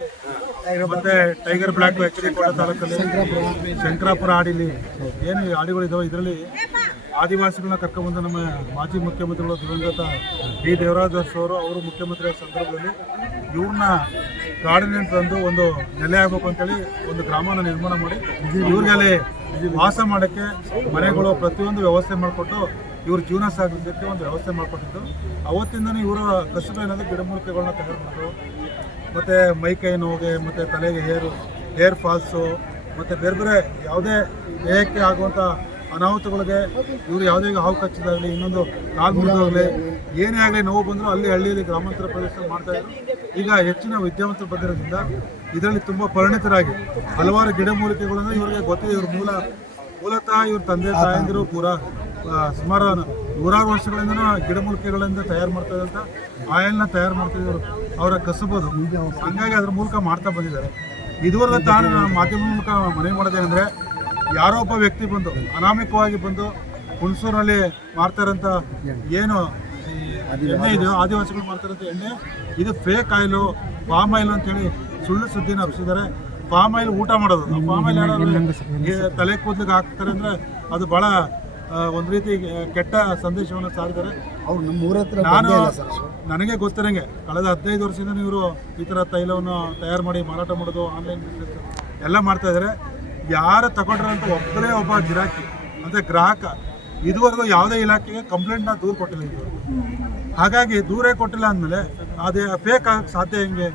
ಮತ್ತೆ tiger black H D. ಕೋಟೆ ತಾಲೂಕಲ್ಲಿ ಶಂಕರಾಪುರ ಹಾಡಿಲಿ ಏನು ಹಾಡಿಗಳಿದಾವೆ. ಇದರಲ್ಲಿ ಆದಿವಾಸಿಗಳನ್ನ ಕರ್ಕೊಂಡ್ಬಂದು ನಮ್ಮ ಮಾಜಿ ಮುಖ್ಯಮಂತ್ರಿಗಳು ದಿವಂಗತ ಡಿ. ದೇವರಾಜ ಅರಸು ಅವರು ಮುಖ್ಯಮಂತ್ರಿ ಸಂದರ್ಭದಲ್ಲಿ ಇವ್ರನ್ನ ಕಾಡಿನಿಂದ ತಂದು ಒಂದು ನೆಲೆ ಆಗಬೇಕು ಅಂತೇಳಿ ಒಂದು ಗ್ರಾಮನ ನಿರ್ಮಾಣ ಮಾಡಿ ಇವ್ರಿಗೆ ಅಲ್ಲಿ ವಾಸ ಮಾಡೋಕ್ಕೆ ಮನೆಗಳು ಪ್ರತಿಯೊಂದು ವ್ಯವಸ್ಥೆ ಮಾಡಿಕೊಟ್ಟು ಇವ್ರ ಜೀವನ ಸಾಗಿಸೋಕ್ಕೆ ಒಂದು ವ್ಯವಸ್ಥೆ ಮಾಡಿಕೊಟ್ಟಿದ್ದು. ಅವತ್ತಿಂದನೇ ಇವರ ಕಸುಬು ಏನಾದರೂ ಗಿಡಮೂಲಿಕೆಗಳನ್ನ ತಯಾರು ಮಾಡೋದು, ಮತ್ತು ಮೈಕೈ ನೋವಿಗೆ ಮತ್ತು ತಲೆಗೆ ಹೇರ್ ಫಾಲ್ಸು ಮತ್ತು ಬೇರೆ ಬೇರೆ ಯಾವುದೇ ದೇಹಕ್ಕೆ ಆಗುವಂಥ ಅನಾಹುತಗಳಿಗೆ ಇವರು ಯಾವುದೇ ಹಾವು ಕಚ್ಚಿದಾಗಲಿ ಇನ್ನೊಂದು ಕಾಲು ಮುರಿದಾಗಲಿ ಏನೇ ಆಗಲಿ ನೋವು ಬಂದರೂ ಅಲ್ಲಿ ಹಳ್ಳಿಯಲ್ಲಿ ಗ್ರಾಮಾಂತರ ಪ್ರದೇಶದಲ್ಲಿ ಮಾಡ್ತಾಯಿದ್ರು. ಈಗ ಹೆಚ್ಚಿನ ವಿದ್ಯಾವಂತರು ಬಂದಿರೋದ್ರಿಂದ ಇದರಲ್ಲಿ ತುಂಬ ಪರಿಣಿತರಾಗಿ ಹಲವಾರು ಗಿಡಮೂಲಿಕೆಗಳನ್ನು ಇವರಿಗೆ ಗೊತ್ತಿದೆ. ಇವ್ರ ಮೂಲತಃ ಇವ್ರ ತಂದೆ ತಾಯಂದಿರು ಸುಮಾರು 100 ವರ್ಷಗಳಿಂದ ಗಿಡಮೂಲಿಕೆಗಳಿಂದ ತಯಾರು ಮಾಡ್ತಾ ಇದ್ದಂಥ ಆಯಿಲ್ನ ತಯಾರು ಮಾಡ್ತಿದ್ರು. ಅವರ ಕಸಬೋದು ಹಂಗಾಗಿ ಅದ್ರ ಮೂಲಕ ಮಾಡ್ತಾ ಬಂದಿದ್ದಾರೆ. ಇದುವರೆಗೂ ತಾನು ಮಾಧ್ಯಮ ಮೂಲಕ ಮನವಿ ಮಾಡೋದೇನೆಂದರೆ, ಯಾರೋ ಒಬ್ಬ ವ್ಯಕ್ತಿ ಬಂದು ಅನಾಮಿಕವಾಗಿ ಬಂದು ಹುಣಸೂರಿನಲ್ಲಿ ಮಾಡ್ತಾರಂಥ ಏನು ಎಣ್ಣೆ ಇದೆಯೋ ಆದಿವಾಸಿಗಳು ಮಾಡ್ತಾರಂಥ ಎಣ್ಣೆ ಇದು ಫೇಕ್ ಆಯಿಲು, ಪಾಮ್ ಆಯಿಲ್ ಅಂತೇಳಿ ಸುಳ್ಳು ಸುದ್ದಿನ ಹಬ್ಸಿದ್ದಾರೆ. ಪಾಮ್ ಆಯಿಲ್ ಊಟ ಮಾಡೋದು, ಪಾಮ್ ಆಯಿಲ್ ಯಾರು ತಲೆ ಕೂದಲಿಗೆ ಹಾಕ್ತಾರೆ ಅಂದರೆ ಅದು ಭಾಳ ಒಂದು ರೀತಿ ಕೆಟ್ಟ ಸಂದೇಶವನ್ನು ಸಾರಿದ್ದಾರೆ. ಅವ್ರು ನಮ್ಮ ಊರ ಹತ್ರ ನನಗೆ ಗೊತ್ತಿರಂಗೆ ಕಳೆದ 15 ವರ್ಷದಿಂದ ಇವರು ಈ ಥರ ತೈಲವನ್ನು ತಯಾರು ಮಾಡಿ ಮಾರಾಟ ಮಾಡೋದು, ಆನ್ಲೈನ್ ಬಿಸ್ನೆಸ್ ಎಲ್ಲ ಮಾಡ್ತಾಯಿದ್ದಾರೆ. ಯಾರು ತಗೊಂಡ್ರಂತ ಒಬ್ಬ ಗಿರಾಕಿ ಅಂದರೆ ಗ್ರಾಹಕ ಇದುವರೆಗೂ ಯಾವುದೇ ಇಲಾಖೆಗೆ ಕಂಪ್ಲೇಂಟ್ನ ದೂರು ಕೊಟ್ಟಿಲ್ಲ ಇವರು. ಹಾಗಾಗಿ ದೂರೇ ಕೊಟ್ಟಿಲ್ಲ ಅಂದಮೇಲೆ ಅದೇ ಫೇಕ್ ಆಗಕ್ಕೆ ಸಾಧ್ಯ ಹೆಂಗೆ?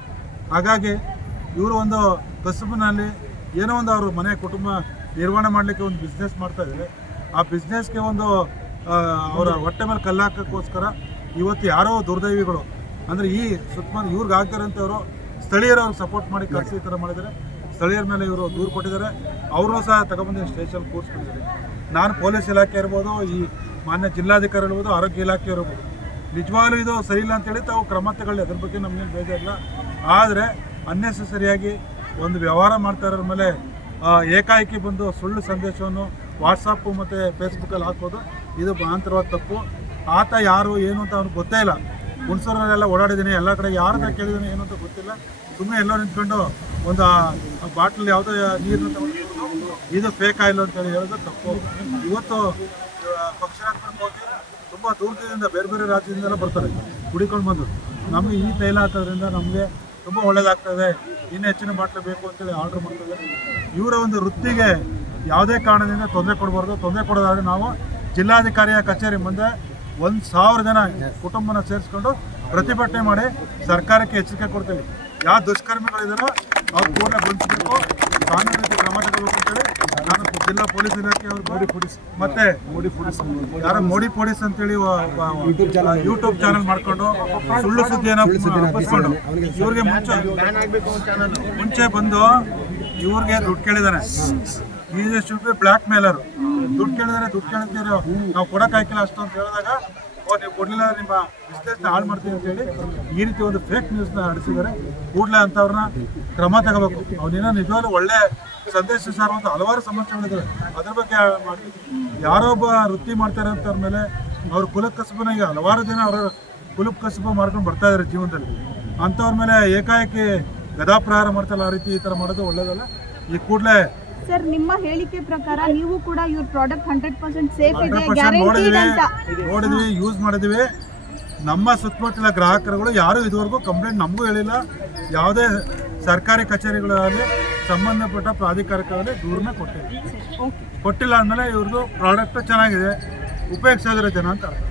ಹಾಗಾಗಿ ಇವರು ಒಂದು ಕಸುಬಿನಲ್ಲಿ ಏನೋ ಒಂದು ಅವರು ಮನೆ ಕುಟುಂಬ ನಿರ್ವಹಣೆ ಮಾಡಲಿಕ್ಕೆ ಒಂದು ಬಿಸ್ನೆಸ್ ಮಾಡ್ತಾಯಿದ್ದಾರೆ. ಆ ಬಿಸ್ನೆಸ್ಗೆ ಒಂದು ಅವರ ಹೊಟ್ಟೆ ಮೇಲೆ ಕಲ್ಲು ಹಾಕೋಕ್ಕೋಸ್ಕರ ಇವತ್ತು ಯಾರೋ ದುರ್ದೈವಿಗಳು ಅಂದರೆ ಈ ಸುತ್ತಮುತ್ತ ಇವ್ರಿಗೆ ಆಗ್ತಾರಂಥವ್ರು ಸ್ಥಳೀಯರು ಅವ್ರಿಗೆ ಸಪೋರ್ಟ್ ಮಾಡಿ ಕಳಿಸಿ ಈ ಥರ ಮಾಡಿದ್ದಾರೆ. ಸ್ಥಳೀಯರ ಮೇಲೆ ಇವರು ದೂರು ಕೊಟ್ಟಿದ್ದಾರೆ. ಅವರು ಸಹ ತಗೊಂಬಂದು ಸ್ಟೇಷನ್ ಕೂರಿಸ್ಕೊಂಡಿದ್ದಾರೆ. ನಾನು ಪೊಲೀಸ್ ಇಲಾಖೆ ಇರ್ಬೋದು, ಈ ಮಾನ್ಯ ಜಿಲ್ಲಾಧಿಕಾರಿ ಇರ್ಬೋದು, ಆರೋಗ್ಯ ಇಲಾಖೆ ಇರ್ಬೋದು, ನಿಜವಾಗ್ಲೂ ಇದು ಸರಿ ಇಲ್ಲ ಅಂತೇಳಿ ತಾವು ಕ್ರಮ ತಗೊಳ್ಳಿ, ಅದ್ರ ಬಗ್ಗೆ ನಮಗೇನು ಬೇಜಾರಿಲ್ಲ. ಆದರೆ ಅನ್ನೆಸೆಸರಿಯಾಗಿ ಒಂದು ವ್ಯವಹಾರ ಮಾಡ್ತಾ ಇರೋರ ಮೇಲೆ ಏಕಾಏಕಿ ಬಂದು ಸುಳ್ಳು ಸಂದೇಶವನ್ನು ವಾಟ್ಸಪ್ಪು ಮತ್ತು ಫೇಸ್ಬುಕ್ಕಲ್ಲಿ ಹಾಕೋದು ಇದು ಭಯಂಕರವಾದ ತಪ್ಪು. ಆತ ಯಾರು ಏನು ಅಂತ ಅವ್ನಿಗೆ ಗೊತ್ತೇ ಇಲ್ಲ. ಹುಣಸೂರಲ್ಲೆಲ್ಲ ಓಡಾಡಿದ್ದೀನಿ, ಎಲ್ಲ ಕಡೆ ಯಾರನ್ನ ಕೇಳಿದ್ದೀನಿ ಏನು ಅಂತ ಗೊತ್ತಿಲ್ಲ. ಸುಮ್ಮನೆ ಎಲ್ಲೋ ನಿಂತ್ಕೊಂಡು ಒಂದು ಬಾಟ್ಲ್ ಯಾವುದೋ ನೀರನ್ನ ತಗೊಂಡು ಇದು ಫೇಕ್ ಆಯಿಲ್ ಅಂತೇಳಿ ಹೇಳೋದು ತಪ್ಪು. ಇವತ್ತು ಪಕ್ಷಾಂತರಕ್ಕೆ ಹೋಗಿ ತುಂಬ ದೂರದಿಂದ ಬೇರೆ ಬೇರೆ ರಾಜ್ಯದಿಂದೆಲ್ಲ ಬರ್ತಾರೆ ಕುಡಿಕೊಂಡು ಬಂದು. ನಮಗೆ ಈ ತೈಲ ಹಾಕೋದ್ರಿಂದ ನಮಗೆ ತುಂಬ ಒಳ್ಳೆಯದಾಗ್ತದೆ, ಇನ್ನೂ ಹೆಚ್ಚಿನ ಬಾಟ್ಲು ಬೇಕು ಅಂತೇಳಿ ಆರ್ಡ್ರ್ ಮಾಡ್ತಾರೆ. ಇವರ ಒಂದು ವೃತ್ತಿಗೆ ಯಾವುದೇ ಕಾರಣದಿಂದ ತೊಂದರೆ ಕೊಡಬಾರ್ದು. ತೊಂದರೆ ಕೊಡೋದಾದರೆ ನಾವು ಜಿಲ್ಲಾಧಿಕಾರಿಯ ಕಚೇರಿ ಮುಂದೆ 1,000 ಜನ ಕುಟುಂಬನ ಸೇರಿಸ್ಕೊಂಡು ಪ್ರತಿಭಟನೆ ಮಾಡಿ ಸರ್ಕಾರಕ್ಕೆ ಎಚ್ಚರಿಕೆ ಕೊಡ್ತೇವೆ. ಯಾವ ದುಷ್ಕರ್ಮಿಗಳಿದ್ದಾರೋ ಅವ್ರು ಕೂಡಲೇ ಬಂಧಿಸಬೇಕು, ಕಾನೂನು ಕ್ರಮ ತಗೋಬೇಕು ಅಂತೇಳಿ ನಾನು ಜಿಲ್ಲಾ ಪೊಲೀಸ್ ಇಲಾಖೆ ಅವ್ರು ಮತ್ತೆ ಮೋಡಿ ಪೊಲೀಸ್ ಅಂತೇಳಿ ಯೂಟ್ಯೂಬ್ ಚಾನಲ್ ಮಾಡ್ಕೊಂಡು ಸುಳ್ಳು ಸುದ್ದಿಯನ್ನು ಹಬ್ಬಿಸ್ಕೊಂಡು ಇವ್ರಿಗೆ ಮುಂಚೆ ಬಂದು ಇವ್ರಿಗೆ ದುಡ್ಡು ಕೇಳಿದಾನೆ. Is should be blackmailer. ದುಡ್ಡು ಕೇಳಿದಾರೆ, ದುಡ್ಡು ಕೇಳ್ತೀರಿ ನಾವು ಕೊಡೋಕ್ಕಾಗಿಲ್ಲ ಅಷ್ಟು ಅಂತ ಹೇಳಿದಾಗ ನೀವು ಕೊಡಲಿಲ್ಲ ನಿಮ್ಮ ಬಿಸ್ನೆಸ್ನ ಹಾಳು ಮಾಡ್ತೀವಿ ಅಂತೇಳಿ ಈ ರೀತಿ ಒಂದು ಫೇಕ್ ನ್ಯೂಸ್ನ ನಡೆಸಿದ್ದಾರೆ. ಕೂಡಲೇ ಅಂಥವ್ರನ್ನ ಕ್ರಮ ತಗೋಬೇಕು. ಅವನೇನೋ ನಿಜವಾಗ್ಲೂ ಒಳ್ಳೆ ಸಂದೇಶ ಸಾರುವಂಥ ಹಲವಾರು ಸಮಸ್ಯೆಗಳಿದ್ದಾವೆ, ಅದ್ರ ಬಗ್ಗೆ ಮಾಡಿ ಯಾರೋ ಒಬ್ಬ ವೃತ್ತಿ ಮಾಡ್ತಾರೆ ಅಂತವ್ರ ಮೇಲೆ ಅವ್ರ ಕುಲಕಸಬನ ಈಗ ಹಲವಾರು ಜನ ಅವರ ಕುಲಕಸಬು ಮಾಡ್ಕೊಂಡು ಬರ್ತಾ ಇದ್ದಾರೆ ಜೀವನದಲ್ಲಿ. ಅಂಥವ್ರ ಮೇಲೆ ಏಕಾಏಕಿ ಗದಾಪ್ರಹಾರ ಮಾಡ್ತಲ್ಲ, ಆ ರೀತಿ ಈ ಥರ ಮಾಡೋದು ಒಳ್ಳೇದಲ್ಲ. ಈ ಕೂಡಲೇ ಸರ್, ನಿಮ್ಮ ಹೇಳಿಕೆ ಪ್ರಕಾರ ನೀವು ಕೂಡ ಇವ್ರ ಪ್ರಾಡಕ್ಟ್ 100% ಸೇಫ್ ಇದೆ, ಗ್ಯಾರಂಟಿ ಇದೆ ಅಂತ ನೋಡಿದ್ವಿ, ಯೂಸ್ ಮಾಡಿದ್ವಿ. ನಮ್ಮ ಸುತ್ತಮುತ್ತಲ ಗ್ರಾಹಕರುಗಳು ಯಾರು ಇದುವರೆಗೂ ಕಂಪ್ಲೇಂಟ್ ನಮಗೂ ಹೇಳಿಲ್ಲ. ಯಾವುದೇ ಸರ್ಕಾರಿ ಕಚೇರಿಗಳಲ್ಲಿ ಸಂಬಂಧಪಟ್ಟ ಪ್ರಾಧಿಕಾರಕ್ಕಾಗಲಿ ದೂರನ್ನ ಕೊಟ್ಟಿಲ್ಲ ಅಂದಮೇಲೆ ಇವ್ರದ್ದು ಪ್ರಾಡಕ್ಟ್ ಚೆನ್ನಾಗಿದೆ, ಉಪಯೋಗಿಸೋದಿರೋ ಜನ ಅಂತ ಅರ್ಥ.